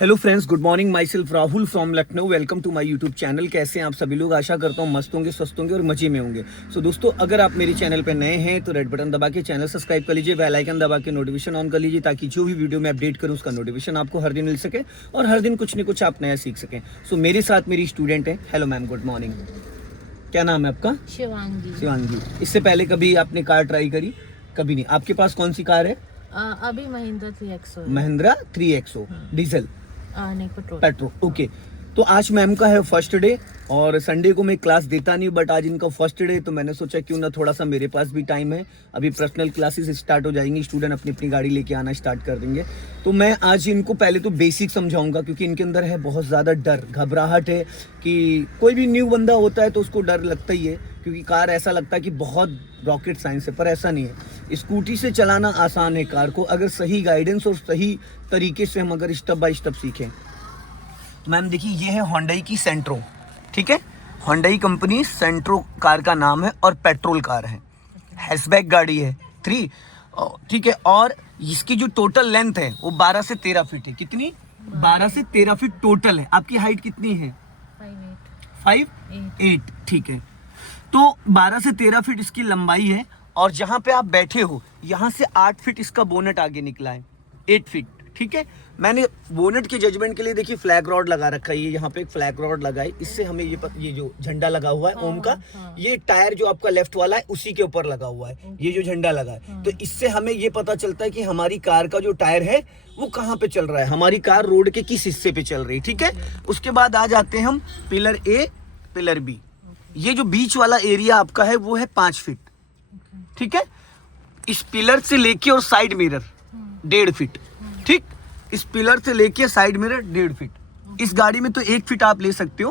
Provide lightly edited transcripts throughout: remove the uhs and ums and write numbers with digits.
Hello friends, good morning. Myself Rahul from Lucknow. Welcome to my YouTube channel. कैसे हैं आप सभी लोग? आशा करता हूँ मस्त होंगे, स्वस्थ होंगे और मजे में होंगे। सो दोस्तों, अगर आप मेरे चैनल पर नए हैं तो रेड बटन दबा के चैनल सब्सक्राइब कर लीजिए, बेल आइकन दबा के नोटिफिकेशन ऑन कर लीजिए, ताकि जो भी वीडियो मैं अपडेट करूँ उसका नोटिफिकेशन आपको हर दिन मिल सके और हर दिन कुछ न कुछ आप नया सीख सकें। सो मेरे साथ मेरी स्टूडेंट है। Hello ma'am, good morning. क्या नाम है आपका? शिवांगी। शिवांगी। इससे पहले कभी आपने कार ट्राई करी? कभी नहीं। आपके पास कौन सी कार है? अभी महिंद्रा 3XO है। Mahindra 3XO diesel? नहीं, पेट्रोल। ओके। तो आज मैम का है फर्स्ट डे और संडे को मैं क्लास देता नहीं, बट आज इनका फर्स्ट डे तो मैंने सोचा क्यों ना थोड़ा सा मेरे पास भी टाइम है। अभी पर्सनल क्लासेस स्टार्ट हो जाएंगी, स्टूडेंट अपनी अपनी गाड़ी लेके आना स्टार्ट कर देंगे। तो मैं आज इनको पहले तो बेसिक समझाऊंगा, क्योंकि इनके अंदर है बहुत ज़्यादा डर, घबराहट है कि कोई भी न्यू बंदा होता है तो उसको डर लगता ही है, क्योंकि कार ऐसा लगता है कि बहुत रॉकेट साइंस है, पर ऐसा नहीं है। स्कूटी से चलाना आसान है कार को, अगर सही गाइडेंस और सही तरीके से हम अगर स्टेप बाय स्टेप सीखें। तो मैम देखिए, ये है होंडई की सेंट्रो, ठीक है। होंडई कंपनी सेंट्रो कार का नाम है और पेट्रोल कार है, हैचबैक गाड़ी है 3, ठीक है। और इसकी जो टोटल लेंथ है वो 12 से 13 फीट है। कितनी? 12 से 13 फीट टोटल है। आपकी हाइट कितनी है? 5'8", ठीक है। तो 12 से 13 फीट इसकी लंबाई है, और जहां पे आप बैठे हो यहां से 8 फीट इसका बोनेट आगे निकला है, 8 फीट, ठीक है। मैंने बोनेट के जजमेंट के लिए देखिए फ्लैग रॉड लगा रखा है, ये यहाँ पे एक फ्लैग रॉड लगा है, इससे हमें ये जो झंडा लगा हुआ है ओम का, ये टायर जो आपका लेफ्ट वाला है उसी के ऊपर लगा हुआ है, ये जो झंडा लगा है। तो इससे हमें ये पता चलता है कि हमारी कार का जो टायर है वो कहाँ पे चल रहा है, हमारी कार रोड के किस हिस्से पे चल रही है, ठीक है। उसके बाद आ जाते हैं हम पिलर ए, पिलर बी। ये जो बीच वाला एरिया आपका है वो है 5 फीट, ठीक है। इस पिलर से लेके और साइड मिरर 1.5 फीट, ठीक। इस पिलर से लेके साइड मिरर 1.5 फीट। इस गाड़ी में तो 1 फीट आप ले सकते हो।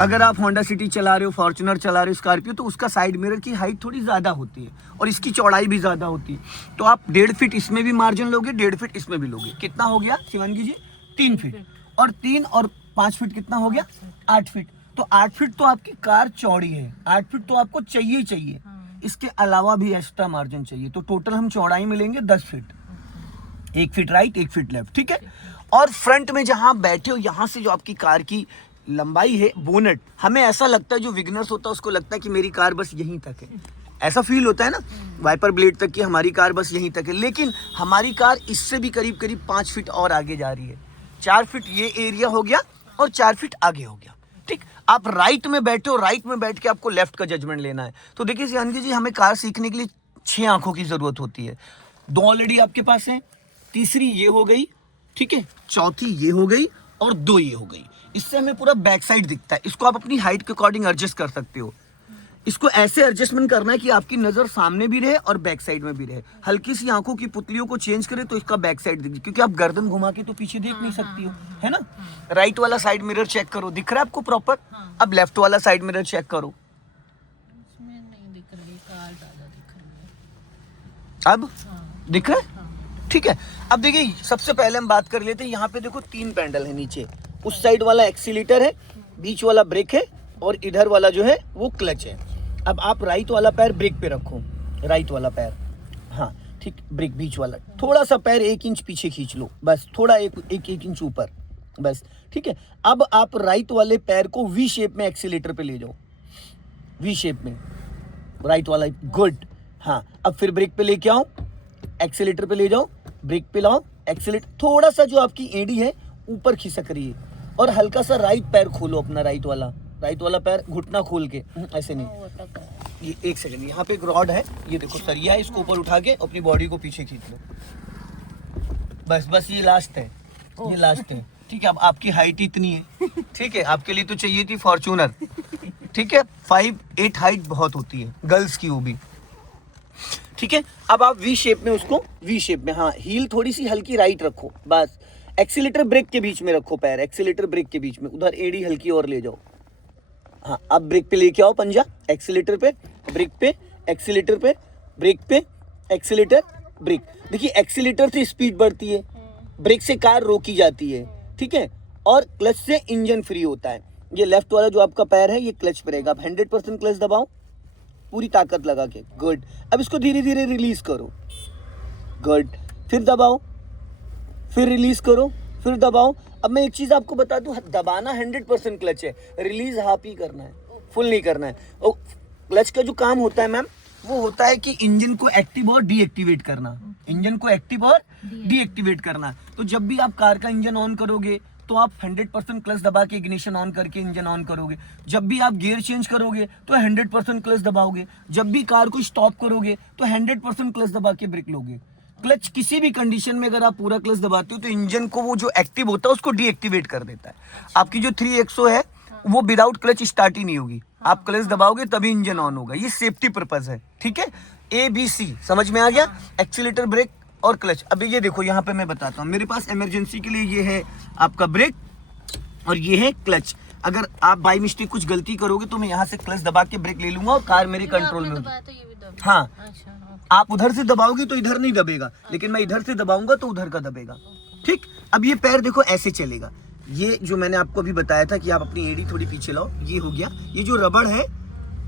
अगर आप होंडा सिटी चला रहे हो, फॉर्च्यूनर चला रहे हो, स्कॉर्पियो, तो उसका साइड मिरर की हाइट थोड़ी ज्यादा होती है और इसकी चौड़ाई भी ज्यादा होती है। तो आप 1.5 फीट इसमें भी मार्जिन लोगे, 1.5 फीट इसमें भी लोगे। कितना हो गया शिवांगी जी? 3 फीट। और 3 और 5 फीट कितना हो गया? 8 फीट। तो 8 फीट तो आपकी कार चौड़ी है, 8 फीट तो आपको चाहिए ही चाहिए। इसके अलावा भी एक्स्ट्रा मार्जिन चाहिए, तो टोटल हम चौड़ाई में लेंगे 10 feet, 1 feet right, 1 feet left, ठीक है। और फ्रंट में जहां बैठे हो यहां से जो आपकी कार की लंबाई है, बोनेट, हमें ऐसा लगता है, जो विगनर्स होता है उसको लगता है कि मेरी कार बस यहीं तक है, ऐसा फील होता है ना, वाइपर ब्लेड तक की हमारी कार बस यहीं तक है। लेकिन हमारी कार इससे भी करीब करीब 5 फीट और आगे जा रही है। 4 फीट ये एरिया हो गया और 4 फीट आगे हो गया, ठीक। आप राइट में बैठे हो, राइट में बैठ के आपको लेफ्ट का जजमेंट लेना है। तो देखिए शिवांगी जी, हमें कार सीखने के लिए 6 आंखों की जरूरत होती है। 2 ऑलरेडी आपके पास है, तीसरी ये हो गई, ठीक है, चौथी ये हो गई और 2 ये हो गई। इससे हमें पूरा बैक साइड दिखता है। इसको आप अपनी हाइट के अकॉर्डिंग एडजस्ट कर सकते हो। इसको ऐसे एडजस्टमेंट करना है कि आपकी नजर सामने भी रहे और बैक साइड में भी रहे। हल्की सी आंखों की पुतलियों को चेंज करें तो इसका बैक साइड दिखे, क्योंकि आप गर्दन घुमा के तो पीछे देख नहीं सकती हो, है ना। राइट वाला साइड मिरर चेक करो, दिख रहा है आपको प्रॉपर? अब लेफ्ट वाला साइड मिरर चेक करो, नहीं दिख रही, कार ज्यादा दिख रही है। अब दिख रहा है, ठीक है। अब देखिए, सबसे पहले हम बात कर लेते हैं, यहाँ पे देखो 3 पैडल है नीचे। उस साइड वाला एक्सीलेटर है, बीच वाला ब्रेक है और इधर वाला जो है वो क्लच है। अब आप राइट वाला पैर ब्रेक पे रखो, राइट वाला पैर, हाँ ठीक, ब्रेक बीच वाला, थोड़ा सा पैर 1 इंच पीछे खींच लो, बस थोड़ा एक इंच ऊपर, बस, ठीक है। अब आप राइट वाले पैर को वी शेप में एक्सीलेटर पे ले जाओ, वी शेप में राइट वाला, गुड। हाँ, अब फिर ब्रेक पे लेके आओ, एक्सीलेटर पे ले जाओ, ब्रेक पे लाओ, एक्सीलेटर, थोड़ा सा जो आपकी एड़ी है ऊपर खिसक रही है, और हल्का सा राइट पैर खोलो अपना, राइट वाला पैर घुटना खोल के, ऐसे नहीं, ये 1 सेकंड, यहाँ पे एक रॉड है, ये देखो सरिया है, इसको ऊपर उठा के अपनी बॉडी को पीछे खींच लो, बस ये लास्ट है, ये लास्ट है, ठीक है। अब आपकी हाइट इतनी है, ठीक है, आपके लिए तो चाहिए थी फॉर्च्यूनर, ठीक है। 5'8" हाइट बहुत होती है गर्ल्स की, वो भी, ठीक है। अब आप वी शेप में उसको, वी शेप में, हाँ, हील थोड़ी सी हल्की राइट रखो, बस। एक्सीलेटर ब्रेक के बीच में रखो पैर, एक्सीलेटर ब्रेक के बीच में, उधर एड़ी हल्की और ले जाओ। हाँ, अब ब्रेक पे लेके आओ पंजा, एक्सीलेटर पे, ब्रेक पे, एक्सीलेटर पे, ब्रेक पे, एक्सीलेटर, ब्रेक। देखिए, एक्सीलेटर से स्पीड बढ़ती है, ब्रेक से कार रोकी जाती है, ठीक है, और क्लच से इंजन फ्री होता है। ये लेफ्ट वाला जो आपका पैर है ये क्लच पे रहेगा। आप 100% क्लच दबाओ पूरी ताकत लगा के, गुड। अब इसको धीरे धीरे रिलीज करो, गुड। फिर दबाओ, फिर रिलीज करो, फिर दबाओ। अब मैं एक चीज आपको बता दूं, दबाना 100% क्लच है, रिलीज हाफ ही करना है, फुल नहीं करना है। और क्लच का जो काम होता है मैम, वो होता है कि इंजन को एक्टिव और डीएक्टिवेट करना, इंजन को एक्टिव और डीएक्टिवेट करना। तो जब भी आप कार का इंजन ऑन करोगे तो आप 100% क्लच दबा के इग्निशन ऑन करके इंजन ऑन करोगे। जब भी आप गियर चेंज करोगे तो 100% क्लच दबाओगे। जब भी कार को स्टॉप करोगे तो 100% क्लच दबा के ब्रेक लोगे। क्लच किसी भी कंडीशन में अगर आप पूरा क्लच दबाते हो तो इंजन को वो जो एक्टिव होता है उसको डीएक्टिवेट कर देता है। आपकी जो 3XO है वो विदाउट क्लच स्टार्ट ही नहीं होगी, आप क्लच दबाओगे तभी इंजन ऑन होगा। ये सेफ्टी पर्पज है, ठीक है। ABC समझ में आ गया, एक्सीलेटर, ब्रेक और क्लच। अभी ये देखो यहाँ पे मैं बताता हूँ, मेरे पास इमरजेंसी के लिए ये है आपका ब्रेक और ये है क्लच। अगर आप बाई मिस्टेक कुछ गलती करोगे तो मैं यहाँ से क्लच दबा के ब्रेक ले लूंगा और कार मेरे कंट्रोल में होगी। हाँ, आप उधर से दबाओगे तो इधर नहीं दबेगा, लेकिन मैं इधर से दबाऊंगा तो उधर का दबेगा, ठीक। अब ये पैर देखो ऐसे चलेगा। ये जो मैंने आपको अभी बताया था कि आप अपनी एड़ी थोड़ी पीछे लाओ, ये हो गया। ये जो रबड़ है,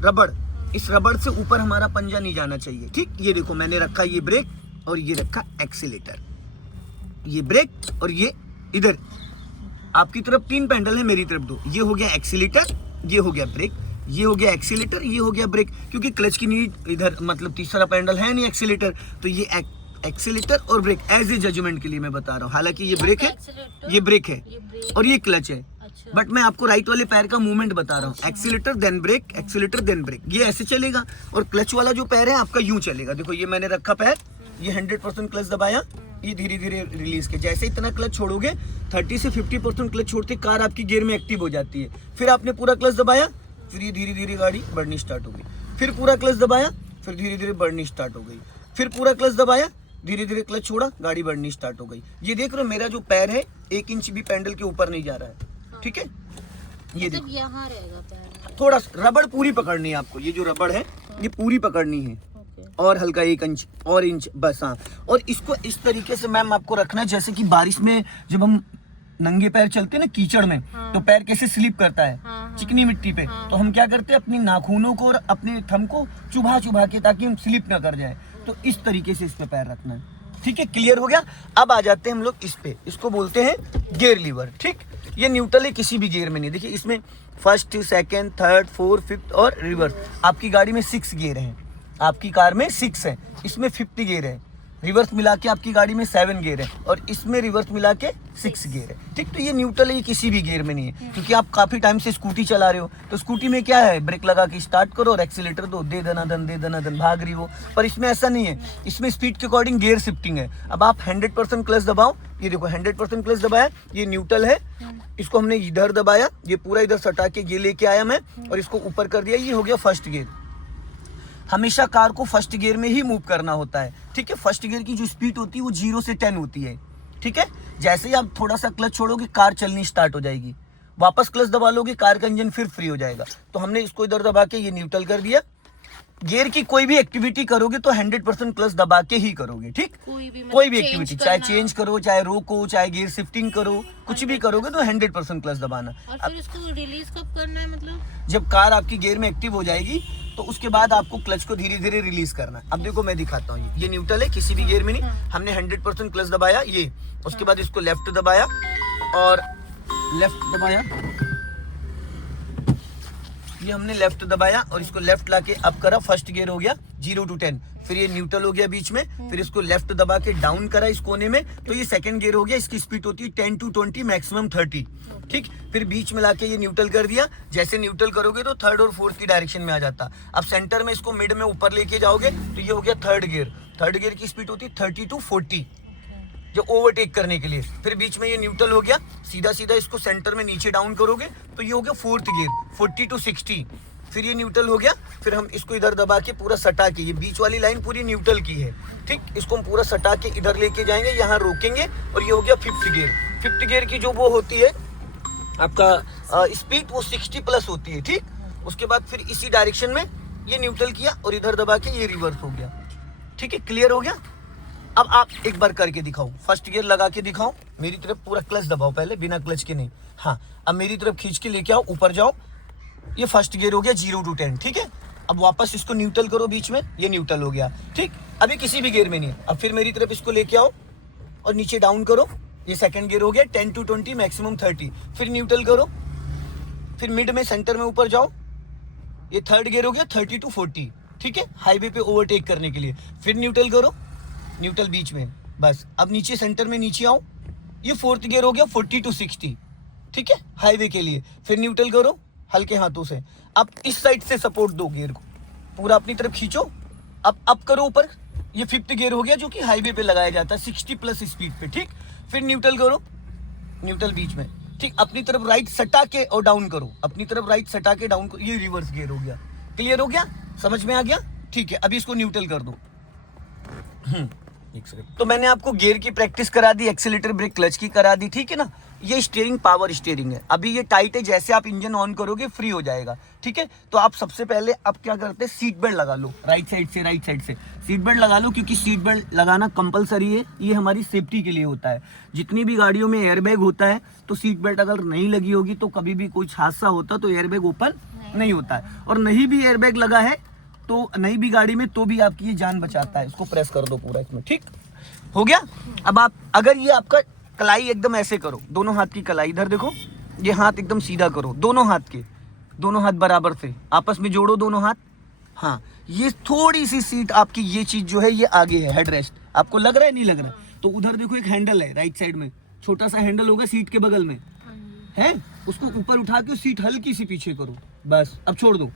रबड़, इस रबड़ से ऊपर हमारा पंजा नहीं जाना चाहिए, ठीक। ये देखो मैंने रखा ये ब्रेक और ये रखा एक्सीलेटर, ये ब्रेक और ये इधर आपकी तरफ 3 पैडल है, मेरी तरफ 2। ये हो गया एक्सीलेटर, ये हो गया ब्रेक, ये हो गया एक्सीलेटर, ये हो गया ब्रेक। क्योंकि क्लच की नीड इधर मतलब तीसरा पैडल है नहीं एक्सीलेटर, तो ये एक्सीलेटर और ब्रेक एज ए जजमेंट के लिए मैं बता रहा हूँ। हालांकि ये ब्रेक है, ये ब्रेक है और ये क्लच है, बट मैं आपको राइट वाले पैर का मूवमेंट बता रहा हूँ। Accelerator then brake, accelerator then brake, ये ऐसे चलेगा। और क्लच वाला जो पैर है आपका यूं चलेगा। देखो ये मैंने रखा पैर, ये 100% क्लच दबाया, ये धीरे धीरे रिलीज के। जैसे इतना क्लच छोड़ोगे 30 से 50% क्लच छोड़ते कार आपकी गियर में एक्टिव हो जाती है। फिर आपने पूरा क्लच दबाया, फिर ये धीरे धीरे गाड़ी बढ़नी स्टार्ट हो गई। फिर पूरा क्लच दबाया, फिर धीरे धीरे बढ़नी स्टार्ट हो गई। फिर पूरा क्लच दबाया, धीरे धीरे क्लच छोड़ा, गाड़ी बढ़नी स्टार्ट हो गई। ये देख रहे हो मेरा जो पैर है 1 इंच भी पैडल के ऊपर नहीं जा रहा है, ठीक है। ये देखो यहाँ रहेगा पैर, थोड़ा रबड़ पूरी पकड़नी है आपको, ये जो रबड़ है ये पूरी पकड़नी है और हल्का 1 इंच और इंच बस। हाँ, और इसको इस तरीके से मैम आपको रखना है जैसे कि बारिश में जब हम नंगे पैर चलते हैं ना कीचड़ में, तो पैर कैसे स्लिप करता है चिकनी मिट्टी पे, तो हम क्या करते हैं अपनी नाखूनों को और अपने थंब को चुभा चुभा के ताकि हम स्लिप ना कर जाए। तो इस तरीके से इस पे पैर रखना है, ठीक है। क्लियर हो गया। अब आ जाते हैं हम लोग इस पे, इसको बोलते हैं गियर लीवर, ठीक। ये न्यूट्रल है, किसी भी गियर में नहीं। देखिए इसमें first, second, third, fourth, fifth और रिवर्स। आपकी गाड़ी में 6 गियर हैं, आपकी कार में 6 है, इसमें 50 गियर है। रिवर्स मिला के आपकी गाड़ी में 7 गियर है और इसमें रिवर्स मिला के 6 गियर है, ठीक। तो ये न्यूट्रल है, ये किसी भी गियर में नहीं है। क्योंकि आप काफी टाइम से स्कूटी चला रहे हो तो स्कूटी में क्या है, ब्रेक लगा के स्टार्ट करो और एक्सीलेटर दो, दे दनादन भाग रही हो। पर इसमें ऐसा नहीं है, इसमें स्पीड के अकॉर्डिंग गियर शिफ्टिंग है। अब आप 100% क्लच दबाओ, ये देखो 100% क्लच दबाया, ये न्यूट्रल है। इसको हमने इधर दबाया, ये पूरा इधर सटा के ये लेके आया मैं और इसको ऊपर कर दिया, ये हो गया फर्स्ट गियर। हमेशा कार को फर्स्ट गियर में ही मूव करना होता है, ठीक है। फर्स्ट गियर की जो स्पीड होती है वो 0 से 10 होती है, ठीक है। जैसे ही आप थोड़ा सा क्लच छोड़ोगे कार चलनी स्टार्ट हो जाएगी, वापस क्लच दबा लोगे कार का इंजन फिर फ्री हो जाएगा। तो हमने इसको इधर दबा के ये न्यूट्रल कर दिया। गियर की कोई भी एक्टिविटी करोगे तो 100% क्लच दबा के ही करोगे, ठीक। कोई भी एक्टिविटी, चाहे चेंज करो, चाहे रोको, चाहे गियर शिफ्टिंग करो, कुछ भी करोगे तो 100% क्लच दबाना। और फिर इसको रिलीज कब करना है, मतलब जब कार आपकी गियर में एक्टिव हो जाएगी तो उसके बाद आपको क्लच को धीरे धीरे रिलीज करना है। अब देखो मैं दिखाता हूँ, ये न्यूट्रल है, किसी भी गियर में नहीं। हमने 100% क्लच दबाया, ये उसके बाद इसको लेफ्ट दबाया और लेफ्ट दबाया, ये हमने लेफ्ट दबाया और इसको लेफ्ट लाके अप करा, फर्स्ट गियर हो गया 0 to 10। फिर ये न्यूट्रल हो गया बीच में, फिर इसको लेफ्ट दबा के डाउन करा इस कोने में, तो ये सेकंड गियर हो गया। इसकी स्पीड होती है 10 to 20, मैक्सिमम 30, ठीक। फिर बीच में लाके ये न्यूट्रल कर दिया। जैसे न्यूट्रल करोगे तो थर्ड और फोर्थ की डायरेक्शन में आ जाता। अब सेंटर में इसको मिड में ऊपर लेके जाओगे तो ये हो गया थर्ड गियर। थर्ड गियर की स्पीड होती है 30 to 40 जो ओवरटेक करने के लिए। फिर बीच में ये न्यूट्रल हो गया, सीधा सीधा इसको सेंटर में नीचे डाउन करोगे तो ये हो गया फोर्थ गियर 40 to 60। फिर ये न्यूट्रल हो गया, फिर हम इसको इधर दबा के पूरा सटा के, ये बीच वाली लाइन पूरी न्यूट्रल की है, ठीक। इसको हम पूरा सटा के इधर लेके जाएंगे, यहाँ रोकेंगे और ये हो गया फिफ्थ गियर। फिफ्थ गियर की जो वो होती है आपका स्पीड वो 60+ होती है, ठीक। उसके बाद फिर इसी डायरेक्शन में ये न्यूट्रल किया और इधर दबा के ये रिवर्स हो गया, ठीक है। क्लियर हो गया। अब आप एक बार करके दिखाओ, फर्स्ट गियर लगा के दिखाओ, मेरी तरफ पूरा क्लच दबाओ पहले, बिना क्लच के नहीं। हाँ, अब मेरी तरफ खींच के लेके आओ, ऊपर जाओ, ये फर्स्ट गियर हो गया 0 to 10, ठीक है। अब वापस इसको न्यूट्रल करो बीच में, ये न्यूट्रल हो गया, ठीक। अभी किसी भी गियर में नहीं है। अब फिर मेरी तरफ इसको लेके आओ और नीचे डाउन करो, ये सेकंड गियर हो गया, 10 to 20 मैक्सिमम 30। फिर न्यूट्रल करो, फिर मिड में सेंटर में ऊपर जाओ, ये थर्ड गियर हो गया 30 to 40, ठीक है, हाईवे पे ओवरटेक करने के लिए। फिर न्यूट्रल करो, न्यूट्रल बीच में, बस अब नीचे सेंटर में नीचे आओ, ये फोर्थ गियर हो गया 40 to 60, ठीक है, हाईवे के लिए। फिर न्यूट्रल करो हल्के हाथों से, अब इस साइड से सपोर्ट दो गियर को, पूरा अपनी तरफ खींचो, अब अप करो ऊपर, ये फिफ्थ गियर हो गया जो कि हाईवे पे लगाया जाता है 60 प्लस स्पीड पे, ठीक। फिर न्यूट्रल करो, न्यूट्रल बीच में, ठीक, अपनी तरफ राइट सटा के और डाउन करो, अपनी तरफ राइट सटा के डाउन करो, ये रिवर्स गियर हो गया। क्लियर हो गया, समझ में आ गया, ठीक है। अभी इसको न्यूट्रल कर दो। एक सेकंड। तो मैंने आपको गियर की प्रैक्टिस करा दी, एक्सीलेटर ब्रेक क्लच की करा दी, ठीक है ना। ये स्टीयरिंग पावर स्टीयरिंग है। अभी ये टाइट है, जैसे आप इंजन ऑन करोगे फ्री हो जाएगा, ठीक है। तो आप सबसे पहले अब क्या करते हैं, सीट बेल्ट लगा लो, राइट साइड से सीट बेल्ट लगा लो, क्योंकि सीट बेल्ट लगाना कंपलसरी है, ये हमारी सेफ्टी के लिए होता है। जितनी भी गाड़ियों में एयरबैग होता है, तो सीट बेल्ट अगर नहीं लगी होगी तो कभी भी कुछ हादसा होता तो एयरबैग ओपन नहीं होता है, और नहीं भी एयरबैग लगा है तो नई भी गाड़ी में तो भी आपकी ये जान बचाता है। इसको प्रेस कर दो पूरा इसमें, ठीक हो गया। अब आप अगर ये आपका कलाई एकदम ऐसे करो, दोनों हाथ की कलाई इधर देखो, ये हाथ एकदम सीधा करो, दोनों हाथ बराबर से आपस में जोड़ो दोनों हाथ। हाँ, ये थोड़ी सी सीट आपकी, ये चीज जो है ये आगे है, हेड रेस्ट आपको लग रहा है, नहीं लग रहा है? तो उधर देखो एक हैंडल है राइट साइड में, छोटा सा हैंडल होगा सीट के बगल में है, उसको ऊपर उठा के सीट हल्की सी पीछे करो, बस। अब छोड़ दो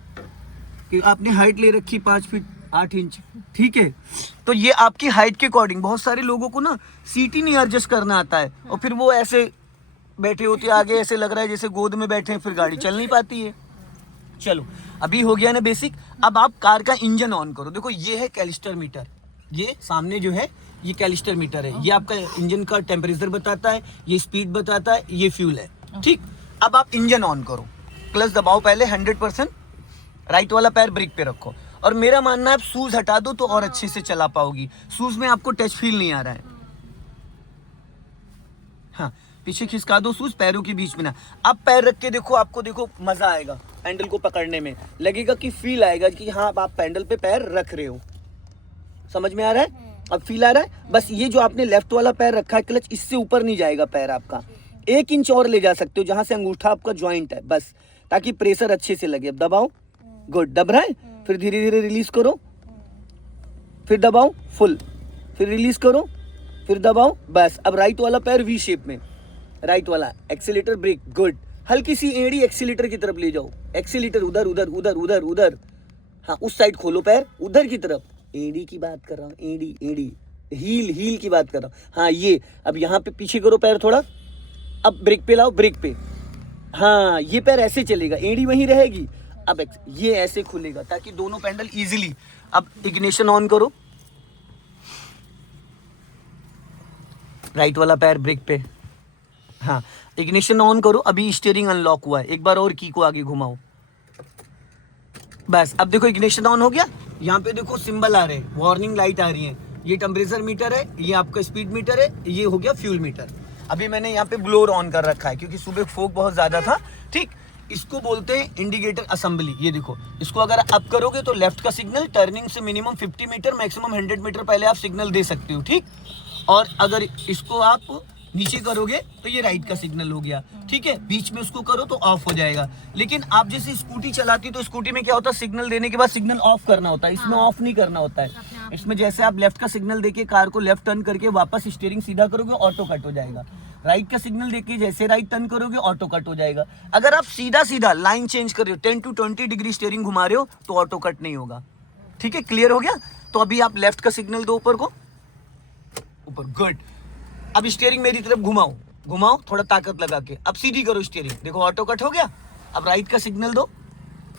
कि आपने हाइट ले रखी 5 फीट 8 इंच, ठीक है। तो ये आपकी हाइट के अकॉर्डिंग, बहुत सारे लोगों को ना सीट ही नहीं एडजस्ट करना आता है, और फिर वो ऐसे बैठे होते आगे, ऐसे लग रहा है जैसे गोद में बैठे हैं, फिर गाड़ी चल नहीं पाती है। चलो अभी हो गया ना बेसिक। अब आप कार का इंजन ऑन करो। देखो ये है कैलिस्टर मीटर, ये सामने जो है ये कैलिस्टर मीटर है, ये आपका इंजन का टेम्परेचर बताता है, ये स्पीड बताता है, ये फ्यूल है, ठीक। अब आप इंजन ऑन करो, क्लच दबाओ पहले 100%, राइट वाला पैर ब्रेक पे रखो, और मेरा मानना है आप शूज हटा दो तो और अच्छे से चला पाओगी। शूज में आपको टच फील नहीं आ रहा है, हाँ, पीछे खिसका दो शूज पैरों के बीच में ना। अब पैर रख के देखो, आपको देखो मजा आएगा हैंडल को पकड़ने में, लगेगा कि फील आएगा कि हाँ आप हैंडल पे पैर रख रहे हो। समझ में आ रहा है? अब फील आ रहा है? बस ये जो आपने लेफ्ट वाला पैर रखा है क्लच, इससे ऊपर नहीं जाएगा पैर आपका, 1 इंच और ले जा सकते हो जहां से अंगूठा आपका ज्वाइंट है, बस, ताकि प्रेशर अच्छे से लगे। अब दबाओ, गुड, दब रहा है, फिर धीरे धीरे रिलीज करो, फिर दबाओ फुल, फिर रिलीज करो, फिर दबाओ, बस। अब राइट वाला पैर वी शेप में, राइट वाला एक्सीलेटर ब्रेक, गुड, हल्की सी एड़ी एक्सीलेटर की तरफ ले जाओ, एक्सीलेटर उधर उधर उधर उधर उधर, हाँ उस साइड खोलो पैर उधर की तरफ, एड़ी की बात कर रहा हूँ, एड़ी एड़ी, हील की बात कर रहा हूँ, हाँ ये। अब यहाँ पे पीछे करो पैर थोड़ा, अब ब्रेक पे लाओ, ब्रेक पे, हाँ ये पैर ऐसे चलेगा, एड़ी वहीं रहेगी। अब ये ऐसे खुलेगा ताकि दोनों पैडल इजीली। अब इग्निशन ऑन करो, राइट वाला पैर ब्रेक पे, हाँ इग्निशन ऑन करो। अभी स्टीयरिंग अनलॉक हुआ है, एक बार और की को आगे घुमाओ, बस। अब देखो इग्निशन ऑन हो गया, यहाँ पे देखो सिंबल आ रहे हैं, वार्निंग लाइट आ रही है, ये टेम्परेचर मीटर है, ये आपका स्पीड मीटर है, ये हो गया फ्यूल मीटर। अभी मैंने यहाँ पे ब्लोअर ऑन कर रखा है क्योंकि सुबह फोग बहुत ज्यादा था, ठीक। इसको बोलते हैं इंडिकेटर असेंबली। ये देखो, इसको अगर अप करोगे तो लेफ्ट का सिग्नल, टर्निंग से मिनिमम 50 मीटर मैक्सिमम 100 मीटर पहले आप सिग्नल दे सकते हो, ठीक। और अगर इसको आप नीचे करोगे तो ये राइट का सिग्नल हो गया, ठीक है। बीच में उसको करो तो ऑफ हो जाएगा। लेकिन आप जैसे स्कूटी चलाती तो स्कूटी में क्या होता है, सिग्नल देने के बाद सिग्नल ऑफ करना होता है, इसमें ऑफ नहीं करना होता है। इसमें जैसे आप लेफ्ट का सिग्नल देके कार को लेफ्ट टर्न करके वापस स्टीयरिंग सीधा करोगे, ऑटो कट हो जाएगा। राइट का सिग्नल देके जैसे राइट टर्न करोगे, ऑटो कट हो जाएगा। अगर आप सीधा सीधा लाइन चेंज कर रहे हो, 10 to 20 डिग्री स्टीयरिंग घुमा रहे हो तो ऑटो कट नहीं होगा, ठीक है। क्लियर हो गया? तो अभी आप लेफ्ट का सिग्नल दो ऊपर को, ऊपर, गुड। अब स्टीयरिंग मेरी तरफ घुमाओ, घुमाओ थोड़ा ताकत लगा के, अब सीधी करो स्टीयरिंग, देखो ऑटो कट हो गया। अब राइट का सिग्नल दो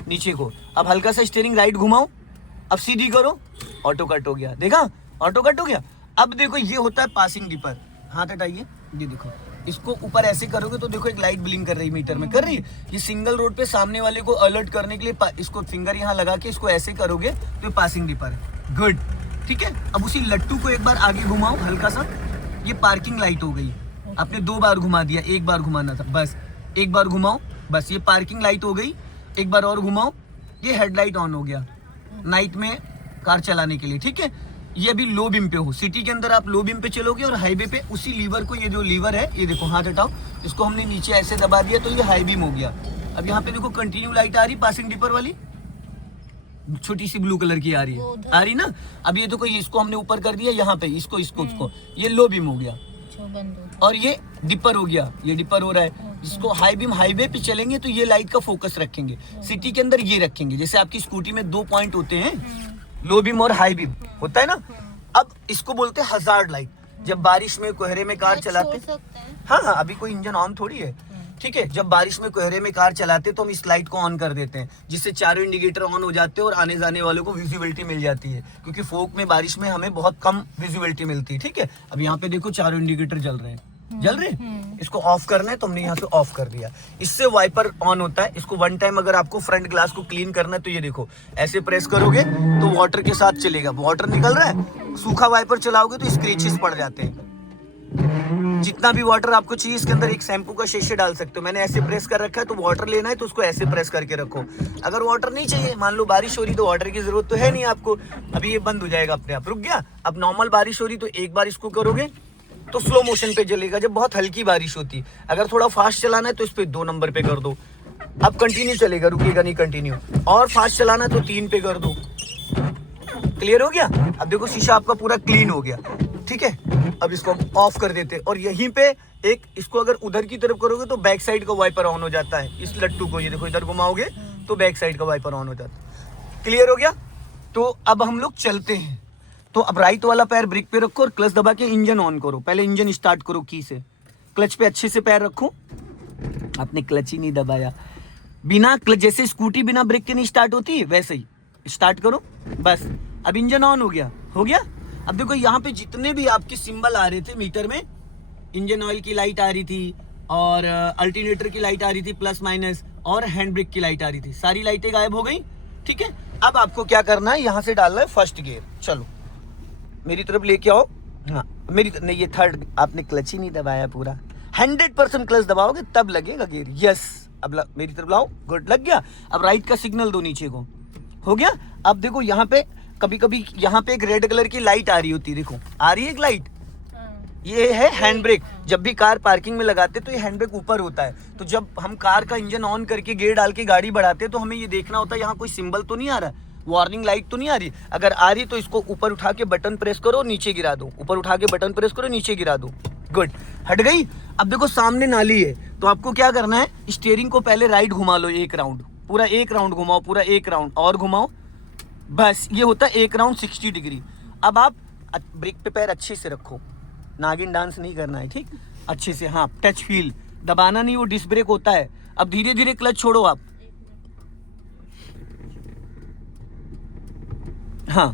नीचे को, अब हल्का सा स्टीयरिंग राइट घुमाओ, अब सीधी करो, ऑटो कट हो गया, देखा ऑटो कट हो गया। अब देखो ये होता है पासिंग डिपर, हाथ हटाइए, ये देखो, इसको ऊपर ऐसे करोगे तो देखो एक लाइट ब्लिंक कर रही है, मीटर में कर रही है। ये सिंगल रोड पे सामने वाले को अलर्ट करने के लिए इसको फिंगर यहाँ लगा के इसको ऐसे करोगे तो पासिंग डिपर है, गुड, ठीक है। अब उसी लट्टू को एक बार आगे घुमाओ हल्का सा, ये पार्किंग लाइट हो गई। आपने 2 बार घुमा दिया, 1 बार घुमाना था, बस 1 बार घुमाओ, बस ये पार्किंग लाइट हो गई। एक बार और घुमाओ, ये हेडलाइट ऑन हो गया नाइट में कार चलाने के लिए, ठीक है। ये अभी लो बीम पे हो, सिटी के अंदर आप लो बीम पे चलोगे और हाईवे पे उसी लीवर को, ये जो लीवर है ये देखो, हाथ हटाओ, इसको हमने नीचे ऐसे दबा दिया तो ये हाई बीम हो गया। अब यहाँ पे देखो कंटिन्यू लाइट आ रही, पासिंग डिपर वाली छोटी सी ब्लू कलर की आ रही है, आ रही ना। अब ये देखो, ये इसको हमने ऊपर कर दिया यहाँ पे, इसको ये लो बीम हो गया और ये डिपर हो गया, ये डिपर हो रहा है। इसको हाई बीम, हाईवे पे चलेंगे तो ये लाइट का फोकस रखेंगे, सिटी के अंदर ये रखेंगे। जैसे आपकी स्कूटी में 2 पॉइंट होते हैं, लो बीम और हाई बीम होता है ना। अब इसको बोलते हैं हजार्ड लाइट। जब बारिश में कोहरे में कार चलाते, हाँ, अभी कोई इंजन ऑन थोड़ी है, ठीक है। जब बारिश में कोहरे में कार चलाते तो हम इस लाइट को ऑन कर देते हैं, जिससे चारों इंडिकेटर ऑन हो जाते हैं और आने जाने वालों को विजिबिलिटी मिल जाती है, क्योंकि फोग में, बारिश में हमें बहुत कम विजिबिलिटी मिलती है, ठीक है। अब यहाँ पे देखो चारों इंडिकेटर जल रहे हैं, इसको ऑफ करना है तो हमने यहाँ से ऑफ कर दिया। इससे वाइपर ऑन होता है। इसको वन टाइम अगर आपको फ्रंट ग्लास को क्लीन करना है तो ये देखो, ऐसे प्रेस करोगे तो वाटर के साथ चलेगा, वाटर निकल रहा है। सूखा वाइपर चलाओगे तो स्क्रैचेस पड़ जाते हैं। जितना भी वाटर आपको चाहिए इसके अंदर एक शैम्पू का शेशे डाल सकते हो। मैंने ऐसे प्रेस कर रखा है, तो वाटर लेना है तो उसको ऐसे प्रेस करके रखो। अगर वाटर नहीं चाहिए, मान लो बारिश हो रही तो वाटर की जरूरत तो है नहीं आपको, अभी ये बंद हो जाएगा अपने आप, रुक गया। अब नॉर्मल बारिश हो रही तो एक बार इसको करोगे तो स्लो मोशन पे चलेगा जब बहुत हल्की बारिश होती। अगर थोड़ा फास्ट चलाना है तो इस पे 2 नंबर पे कर दो, अब कंटिन्यू चलेगा, रुकेगा नहीं, कंटिन्यू। और फास्ट चलाना है तो 3 पे कर दो। क्लियर हो गया। अब देखो शीशा आपका पूरा क्लीन हो गया, ठीक है। अब इसको ऑफ कर देते और यहीं पे एक, इसको अगर उधर की तरफ करोगे तो बैक साइड का वाइपर ऑन हो जाता है। इस लट्टू को ये देखो इधर घुमाओगे तो बैक साइड का वाइपर ऑन हो जाता है। क्लियर हो गया। तो अब हम लोग चलते हैं। तो अब राइट वाला पैर ब्रेक पे रखो और क्लच दबा के इंजन ऑन करो। पहले इंजन स्टार्ट करो की से, क्लच पे अच्छे से पैर रखो। आपने क्लच ही नहीं दबाया, बिना क्लच, जैसे स्कूटी बिना ब्रेक के नहीं स्टार्ट होती है वैसे ही स्टार्ट करो बस। अब इंजन ऑन हो गया, हो गया। अब देखो यहाँ पे जितने भी आपके सिंबल आ रहे थे मीटर में, इंजन ऑयल की लाइट आ रही थी और अल्टरनेटर की लाइट आ रही थी प्लस माइनस, और हैंड ब्रेक की लाइट आ रही थी, सारी लाइटें गायब हो गई, ठीक है। अब आपको क्या करना है, यहाँ से डालना है फर्स्ट गियर। चलो मेरी तरफ लेके आओ। हाँ मेरी नहीं, ये थर्ड, आपने क्लच ही नहीं दबाया पूरा। 100% क्लच दबाओगे तब लगेगा गियर। यस, अब मेरी तरफ लाओ, गुड, लग गया। अब राइट का सिग्नल दो नीचे को, हो गया। अब देखो यहाँ पे कभी कभी यहाँ पे एक रेड कलर की लाइट आ रही होती है, देखो आ रही है एक लाइट, ये है हैंड ब्रेक। जब भी कार पार्किंग में लगाते तो ये हैंड ब्रेक ऊपर होता है। तो जब हम कार का इंजन ऑन करके गियर डाल के गाड़ी बढ़ाते तो हमें ये देखना होता है यहाँ कोई सिंबल तो नहीं आ रहा, वार्निंग लाइट तो नहीं आ रही। अगर आ रही तो इसको ऊपर उठा के बटन प्रेस करो, नीचे गिरा दो, ऊपर उठा के बटन प्रेस करो, नीचे गिरा दो, गुड, हट गई। अब देखो सामने नाली है, तो आपको क्या करना है, स्टीयरिंग को पहले राइट घुमा लो, एक राउंड, पूरा एक राउंड घुमाओ, पूरा एक राउंड और घुमाओ, बस ये होता है एक राउंड 60 डिग्री। अब आप ब्रेक पे पैर अच्छे से रखो, नागिन डांस नहीं करना है, ठीक, अच्छे से, हाँ, टच फील, दबाना नहीं, वो डिस्क ब्रेक होता है। अब धीरे धीरे क्लच छोड़ो आप, हाँ,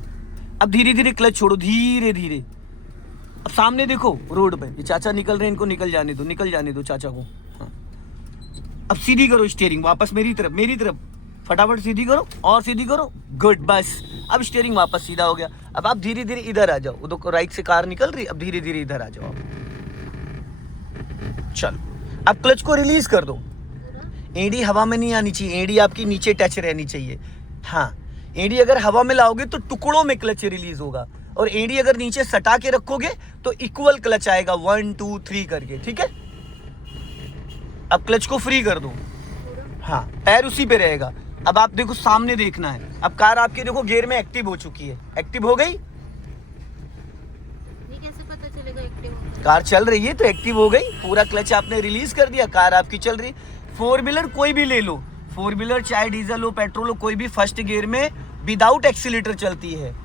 अब धीरे धीरे क्लच छोड़ो, धीरे धीरे। अब सामने देखो रोड पे ये चाचा निकल रहे हैं, इनको निकल जाने दो, निकल जाने दो चाचा को। हाँ, अब सीधी करो स्टीयरिंग, वापस मेरी तरफ, फटाफट सीधी करो और सीधी करो, गुड, बस। अब स्टीयरिंग वापस सीधा हो गया। अब आप धीरे धीरे इधर आ जाओ, उधर राइट से कार निकल रही, अब धीरे धीरे इधर आ जाओ। चलो अब क्लच को रिलीज कर दो, एड़ी हवा में नहीं आनी चाहिए, एड़ी आपकी नीचे टच रहनी चाहिए। हाँ, एड़ी अगर हवा में लाओगे तो टुकड़ों में क्लच रिलीज होगा, और एड़ी अगर नीचे सटा के रखोगे तो इक्वल क्लच आएगा, 1 2 3 करके, ठीक है। अब क्लच को फ्री कर दो, हाँ, पैर उसी पे रहेगा। अब आप देखो सामने देखना है, अब कार आपकी देखो गियर में एक्टिव हो चुकी है, एक्टिव हो गई, ये कैसे पता चलेगा एक्टिव हो गई? कार चल रही है तो एक्टिव हो गई, पूरा क्लच आपने रिलीज कर दिया, कार आपकी चल रही। 4 व्हीलर कोई भी ले लो, 4 व्हीलर चाहे डीजल हो पेट्रोल हो, कोई भी फर्स्ट गियर में विदाउट एक्सीलेटर चलती है,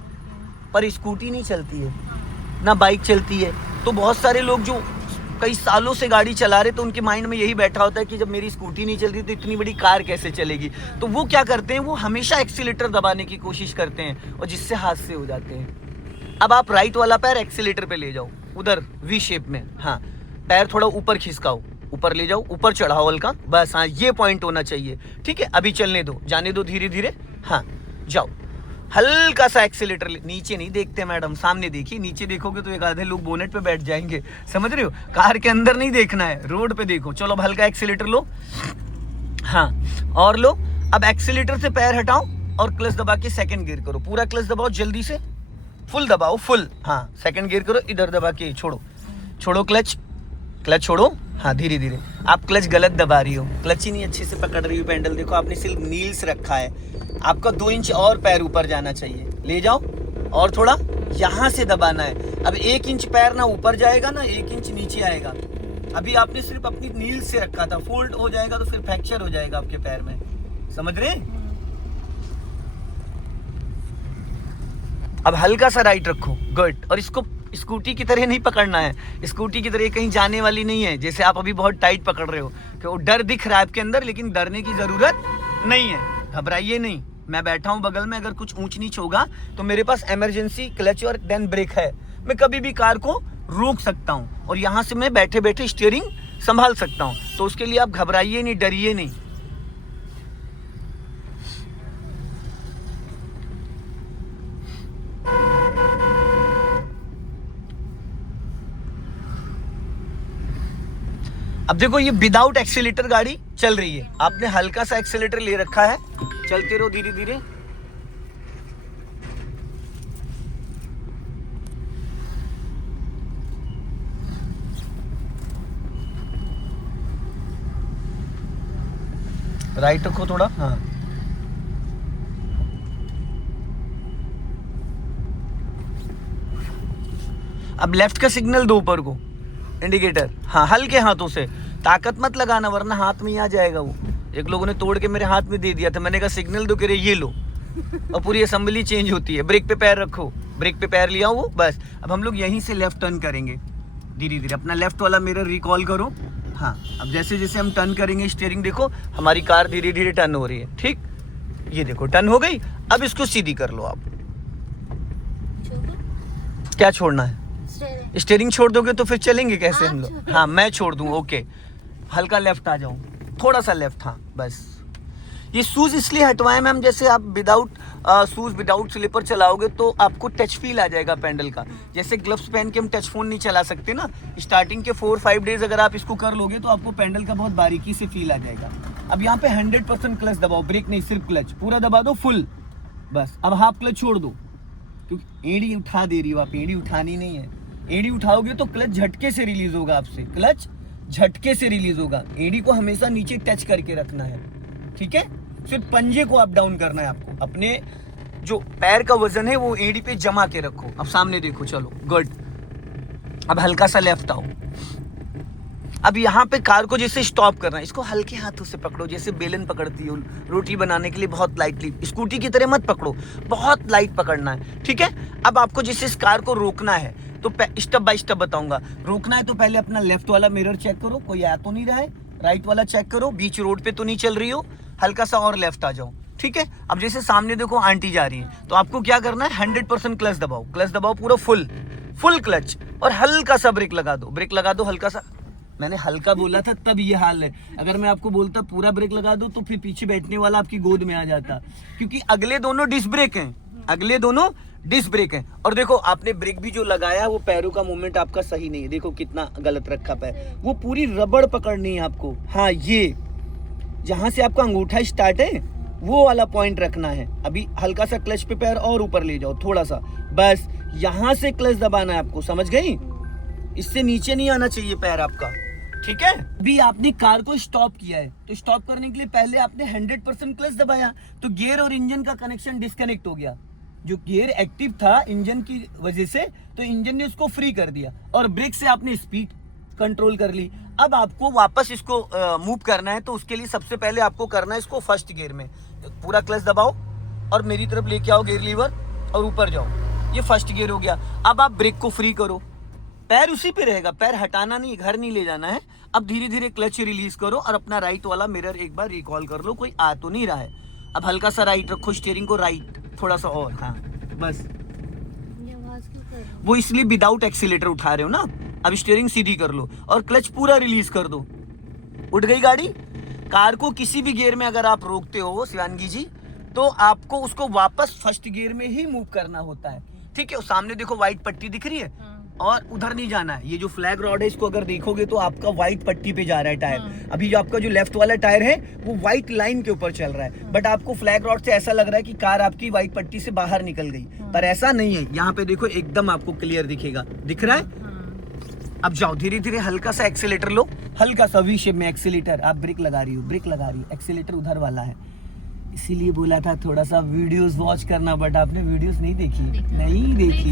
पर स्कूटी नहीं चलती है, ना बाइक चलती है। तो बहुत सारे लोग जो कई सालों से गाड़ी चला रहे तो उनके माइंड में यही बैठा होता है कि जब मेरी स्कूटी नहीं चल रही तो इतनी बड़ी कार कैसे चलेगी। तो वो क्या करते हैं, वो हमेशा एक्सीलेटर दबाने की कोशिश करते हैं और जिससे हादसे हो जाते हैं। अब आप राइट वाला पैर एक्सीलेटर पे ले जाओ, उधर वी शेप में, हाँ, पैर थोड़ा ऊपर खिसकाओ, ऊपर ले जाओ, ऊपर चढ़ाओ हल्का, बस, हाँ, ये पॉइंट होना चाहिए, ठीक है। अभी चलने दो, जाने दो धीरे धीरे, हाँ, जाओ, हल्का सा एक्सीलेटर, नीचे नहीं देखते मैडम, सामने देखिए, नीचे देखोगे तो एक आधे लोग बोनेट पे बैठ जाएंगे, समझ रहे हो, कार के अंदर नहीं देखना है, रोड पे देखो। चलो अब हल्का एक्सीलेटर लो, हाँ, और लो। अब एक्सीलेटर से पैर हटाओ और क्लच दबा के सेकंड गियर करो, पूरा क्लच दबाओ जल्दी से, फुल दबाओ, फुल। हाँ, सेकंड गियर करो, इधर दबा के छोड़ो, छोड़ो क्लच, क्लच छोड़ो। हाँ, धीरे धीरे। आप क्लच गलत दबा रही हो, क्लच ही नहीं अच्छे से पकड़ रही हो पैडल। देखो आपने सिर्फ नील्स रखा है, आपका 2 इंच और पैर ऊपर जाना चाहिए। ले जाओ और थोड़ा यहाँ से दबाना है। अब 1 इंच पैर ना ऊपर जाएगा ना 1 इंच नीचे आएगा। अभी आपने सिर्फ अपनी नील से रखा था, फोल्ड हो जाएगा तो फिर फ्रैक्चर हो जाएगा आपके पैर में, समझ रहे? अब हल्का सा राइट रखो, गुड। और इसको स्कूटी की तरह नहीं पकड़ना है, स्कूटी की तरह कहीं जाने वाली नहीं है। जैसे आप अभी बहुत टाइट पकड़ रहे हो कि वो डर दिख रहा है आपके अंदर, लेकिन डरने की जरूरत नहीं है, घबराइए नहीं। मैं बैठा हूँ बगल में, अगर कुछ ऊंच नीच होगा तो मेरे पास इमरजेंसी क्लच और देन ब्रेक है। मैं कभी भी कार को रोक सकता हूँ और यहाँ से मैं बैठे बैठे स्टीयरिंग संभाल सकता हूँ। तो उसके लिए आप घबराइए नहीं, डरिए नहीं। अब देखो ये विदाउट एक्सीलेटर गाड़ी चल रही है, आपने हल्का सा एक्सीलेटर ले रखा है, चलते रहो धीरे धीरे। राइट रखो थोड़ा। हाँ, अब लेफ्ट का सिग्नल दो ऊपर को, इंडिकेटर। हाँ, हल्के हाथों से, ताकत मत लगाना वरना हाथ में ही आ जाएगा वो। एक लोगों ने तोड़ के मेरे हाथ में दे दिया था, मैंने कहा सिग्नल दो, कह रहे ये लो, और पूरी असेंबली चेंज होती है। ब्रेक पे पैर रखो, ब्रेक पे पैर लिया वो बस। अब हम लोग यहीं से लेफ्ट टर्न करेंगे धीरे धीरे। अपना लेफ्ट वाला मिरर रिकॉल करो। हाँ, अब जैसे जैसे हम टर्न करेंगे स्टीयरिंग देखो, हमारी कार धीरे धीरे टर्न हो रही है। ठीक, ये देखो टर्न हो गई। अब इसको सीधी कर लो आप। क्या छोड़ना है? स्टीयरिंग छोड़ दोगे तो फिर चलेंगे कैसे हम लोग? हाँ, मैं छोड़ दूं, ओके। हल्का लेफ्ट आ जाऊं, थोड़ा सा लेफ्ट। हाँ बस। ये शूज इसलिए हटवाए मैम, जैसे आप विदाउट शूज विदाउट स्लीपर चलाओगे तो आपको टच फील आ जाएगा पैडल का। जैसे ग्लव्स पहन के हम टच फोन नहीं चला सकते ना, स्टार्टिंग के 4-5 डेज अगर आप इसको कर लोगे तो आपको पैडल का बहुत बारीकी से फील आ जाएगा। अब यहाँ पे 100% क्लच दबाओ, ब्रेक नहीं, सिर्फ क्लच पूरा दबा दो, फुल बस। अब हाफ क्लच छोड़ दो, क्योंकि एड़ी उठा दे रही हो आप, एड़ी उठानी नहीं है। एड़ी उठाओगे तो क्लच झटके से रिलीज होगा आपसे, क्लच झटके से रिलीज होगा। एड़ी को हमेशा नीचे टच करके रखना है, ठीक है? सिर्फ पंजे को अप डाउन करना है आपको। अपने जो पैर का वजन है वो एड़ी पे जमा के रखो। अब सामने देखो, चलो गुड। अब हल्का सा लेफ्ट आओ। अब यहाँ पे कार को जैसे स्टॉप करना है, इसको हल्के हाथों से पकड़ो, जैसे बेलन पकड़ती हो रोटी बनाने के लिए, बहुत लाइटली। स्कूटी की तरह मत पकड़ो, बहुत लाइट पकड़ना है, ठीक है? अब आपको जैसे इस कार को रोकना है तो स्टेप बाय स्टेप बताऊंगा। रोकना है तो पहले अपना लेफ्ट वाला मिरर चेक करो, कोई आ तो नहीं रहा है। राइट वाला चेक करो, बीच रोड पे तो नहीं चल रही हो। हल्का सा और लेफ्ट आ जाओ, ठीक है? अब जैसे सामने देखो आंटी जा रही है, तो आपको क्या करना है, 100% क्लच दबाओ, क्लच दबाओ पूरा फुल क्लच, और हल्का सा ब्रेक लगा दो, ब्रेक लगा दो हल्का सा। मैंने हल्का बोला था तब ये हाल है। अगर मैं आपको बोलता पूरा ब्रेक लगा दो तो फिर पीछे बैठने वाला आपकी गोद में आ जाता, क्योंकि अगले दोनों डिस्क ब्रेक हैं, अगले दोनों डिस्क ब्रेक है। और देखो आपने ब्रेक भी जो लगाया वो पैरों का मूवमेंट आपका सही नहीं है, देखो कितना गलत रखा पैर, वो पूरी रबड़ पकड़नी है आपको। हाँ, ये जहां से आपका अंगूठा स्टार्ट है वो वाला पॉइंट रखना है। अभी हल्का सा क्लच पे पैर और ऊपर ले जाओ थोड़ा सा, बस यहां से क्लच दबाना है आपको, समझ गई? इससे नीचे नहीं आना चाहिए पैर आपका, ठीक है? अभी आपने कार को स्टॉप किया है, तो स्टॉप करने के लिए पहले आपने 100% क्लच दबाया, तो गियर और इंजन का कनेक्शन डिस्कनेक्ट हो गया। जो गियर एक्टिव था इंजन की वजह से, तो इंजन ने उसको फ्री कर दिया, और ब्रेक से आपने स्पीड कंट्रोल कर ली। अब आपको वापस इसको मूव करना है, तो उसके लिए सबसे पहले आपको करना है इसको फर्स्ट गियर में। पूरा क्लच दबाओ और मेरी तरफ लेके आओ गियर लीवर और ऊपर जाओ, ये फर्स्ट गियर हो गया। अब आप ब्रेक को फ्री करो, पैर उसी पे रहेगा, पैर हटाना नहीं, घर नहीं ले जाना है। अब धीरे धीरे क्लच रिलीज करो और अपना राइट वाला मिरर एक बार रिकॉल कर लो, कोई आ तो नहीं रहा है। अब हल्का सा राइट रखो, स्टीयरिंग को राइट थोड़ा सा और। हाँ बस, वो इसलिए विदाउट एक्सीलेटर उठा रहे हो ना। अब स्टीयरिंग सीधी कर लो और क्लच पूरा रिलीज कर दो, उठ गई गाड़ी। कार को किसी भी गियर में अगर आप रोकते हो शिवानगी जी, तो आपको उसको वापस फर्स्ट गियर में ही मूव करना होता है, ठीक है? सामने देखो व्हाइट पट्टी दिख रही है, और उधर नहीं जाना है। ये जो फ्लैग रॉड है इसको अगर देखोगे तो आपका व्हाइट पट्टी पे जा रहा है टायर। हाँ। अभी जो आपका जो लेफ्ट वाला टायर है वो व्हाइट लाइन के ऊपर चल रहा है, बट आपको फ्लैग रॉड से ऐसा लग रहा है कि कार आपकी व्हाइट पट्टी से बाहर निकल गई, पर ऐसा नहीं है। यहाँ पे देखो एकदम आपको क्लियर दिखेगा, दिख रहा है। अब जाओ धीरे धीरे हल्का सा एक्सीलेटर लो, हल्का सा वी शेप में एक्सीलेटर। आप ब्रेक लगा रही हो, ब्रेक लगा रही हो, एक्सीलेटर उधर वाला है, इसीलिए बोला था थोड़ा सा वीडियोस वॉच करना, बट आपने वीडियोस नहीं देखी। नहीं देखी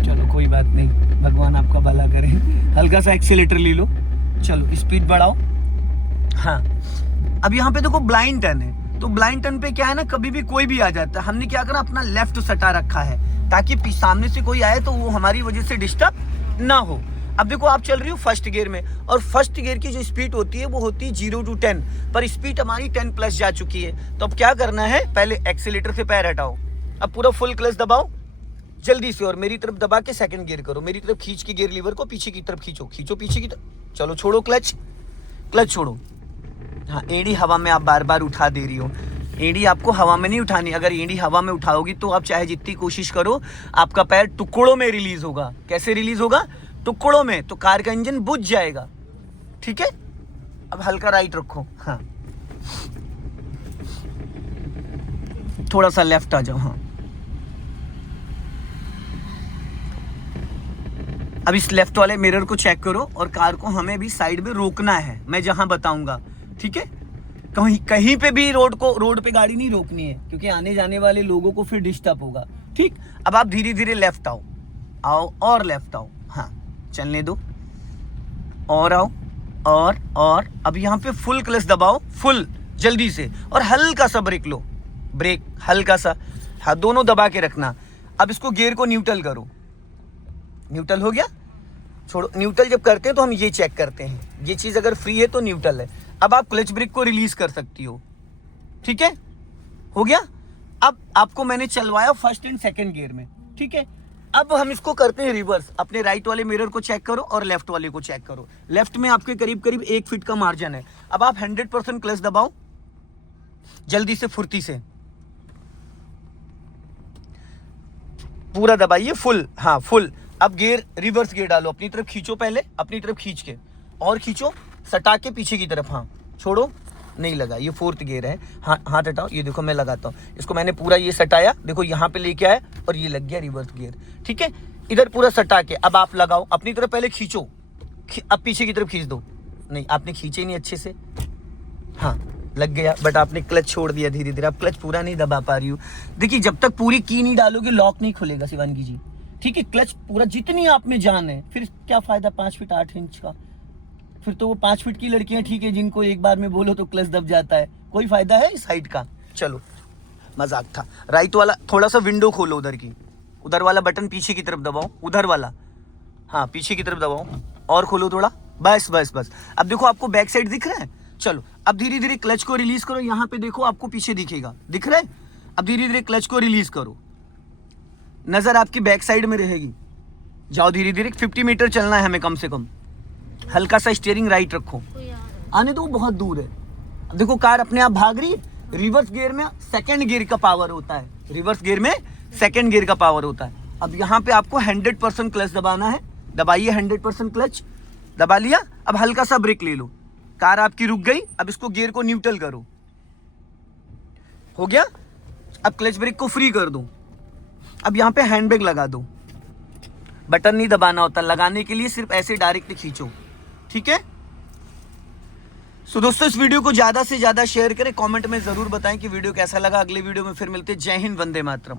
चलो कोई बात नहीं, भगवान आपका भला करे। हल्का सा एक्सीलेटर ले लो, चलो स्पीड बढ़ाओ। हाँ अब यहाँ पे देखो ब्लाइंड टर्न है, तो ब्लाइंड टर्न पे क्या है ना, कभी भी कोई भी आ जाता है। हमने क्या करा, अपना लेफ्ट सटा रखा है ताकि सामने से कोई आए तो वो हमारी वजह से डिस्टर्ब ना हो। अब देखो आप चल रही हो फर्स्ट गियर में, और फर्स्ट गियर की जो स्पीड होती है वो होती है 0 to 10, पर स्पीड हमारी 10 प्लस जा चुकी है। तो अब क्या करना है, पहले एक्सीलेटर से पैर हटाओ, अब पूरा फुल क्लच दबाओ जल्दी से, और मेरी तरफ दबा के सेकंड गियर करो। मेरी तरफ खींच के गियर लीवर को पीछे की तरफ खींचो, खींचो पीछे की तरफ। चलो छोड़ो क्लच, क्लच छोड़ो। हाँ एड़ी हवा में आप बार बार उठा दे रही हो, एड़ी आपको हवा में नहीं उठानी। अगर एड़ी हवा में उठाओगी तो आप चाहे जितनी कोशिश करो आपका पैर टुकड़ों में रिलीज होगा। कैसे रिलीज होगा, टुकड़ों में, तो कार का इंजन बुझ जाएगा। ठीक है, अब हल्का राइट रखो। हाँ थोड़ा सा लेफ्ट आ जाओ। हाँ अब इस लेफ्ट वाले मिरर को चेक करो, और कार को हमें भी साइड में रोकना है, मैं जहां बताऊंगा। ठीक है, कहीं पे भी रोड पे गाड़ी नहीं रोकनी है, क्योंकि आने जाने वाले लोगों को फिर डिस्टर्ब होगा। ठीक, अब आप धीरे धीरे लेफ्ट आओ, आओ और लेफ्ट आओ। हाँ चलने दो, और आओ, और अब यहाँ पे फुल क्लच दबाओ, फुल जल्दी से, और हल्का सा ब्रेक लो, ब्रेक हल्का सा। हाँ दोनों दबा के रखना। अब इसको गियर को न्यूट्रल करो, न्यूट्रल हो गया, छोड़ो। न्यूट्रल जब करते हैं तो हम ये चेक करते हैं, ये चीज अगर फ्री है तो न्यूट्रल है। अब आप क्लच ब्रेक को रिलीज कर सकती हो। ठीक है, हो गया। अब आपको मैंने चलवाया फर्स्ट एंड सेकंड गियर में। ठीक है, अब हम इसको करते हैं रिवर्स। अपने राइट वाले मिरर को चेक करो और लेफ्ट वाले को चेक करो। लेफ्ट में आपके करीब करीब 1 फीट का मार्जिन है। अब आप 100% क्लच दबाओ जल्दी से, फुर्ती से, पूरा दबाइए फुल। हाँ फुल। अब गियर, रिवर्स गियर डालो, अपनी तरफ खींचो, पहले अपनी तरफ खींच के, और खींचो, सटा के पीछे की तरफ। हाँ छोड़ो, नहीं लगा, ये 4th गियर है। हाँ हाथ हटाओ, ये देखो मैं लगाता हूँ इसको। मैंने पूरा ये सटाया, देखो यहाँ पे लेके आया और ये लग गया रिवर्स गियर। ठीक है, इधर पूरा सटा के अब आप लगाओ, अपनी तरफ पहले खींचो, अब पीछे की तरफ खींच दो। नहीं आपने खींचे नहीं अच्छे से। हाँ लग गया, बट आपने क्लच छोड़ दिया धीरे धीरे। आप क्लच पूरा नहीं दबा पा रही हो। देखिए जब तक पूरी की नहीं डालोगे लॉक नहीं खुलेगा शिवानगी जी। ठीक है, क्लच पूरा, जितनी आप में जान है, फिर क्या फायदा 5 फीट 8 इंच का। फिर तो वो 5 फीट की लड़कियां ठीक है, जिनको एक बार में बोलो तो क्लच दब जाता है, कोई फायदा है इस हाइट का। चलो मजाक था। राइट वाला थोड़ा सा विंडो खोलो, उधर की, उधर वाला बटन पीछे की तरफ दबाओ, उधर वाला, हाँ पीछे की तरफ दबाओ, और खोलो थोड़ा, बस बस बस। अब देखो आपको बैक साइड दिख रहा है। चलो अब धीरे धीरे क्लच को रिलीज करो, यहाँ पे देखो आपको पीछे दिखेगा, दिख रहा है। अब धीरे धीरे क्लच को रिलीज करो, नजर आपकी बैक साइड में रहेगी। जाओ धीरे धीरे, 50 मीटर चलना है हमें कम से कम। हल्का सा स्टीयरिंग राइट रखो, आने दो, बहुत दूर है। अब देखो कार अपने आप भाग रही है। रिवर्स गियर में सेकंड गियर का पावर होता है, रिवर्स गियर में सेकंड गियर का पावर होता है। अब यहाँ पे आपको 100% क्लच दबाना है, दबाइए 100% क्लच, दबा लिया। अब हल्का सा ब्रेक ले लो, कार आपकी रुक गई। अब इसको गियर को न्यूट्रल करो, हो गया। अब क्लच ब्रेक को फ्री कर दो। अब यहाँ पे हैंड ब्रेक लगा दो, बटन नहीं दबाना होता, लगाने के लिए सिर्फ ऐसे डायरेक्ट खींचो। ठीक है, सो दोस्तों इस वीडियो को ज्यादा से ज्यादा शेयर करें, कमेंट में जरूर बताएं कि वीडियो कैसा लगा। अगले वीडियो में फिर मिलते हैं। जय हिंद, वंदे मातरम।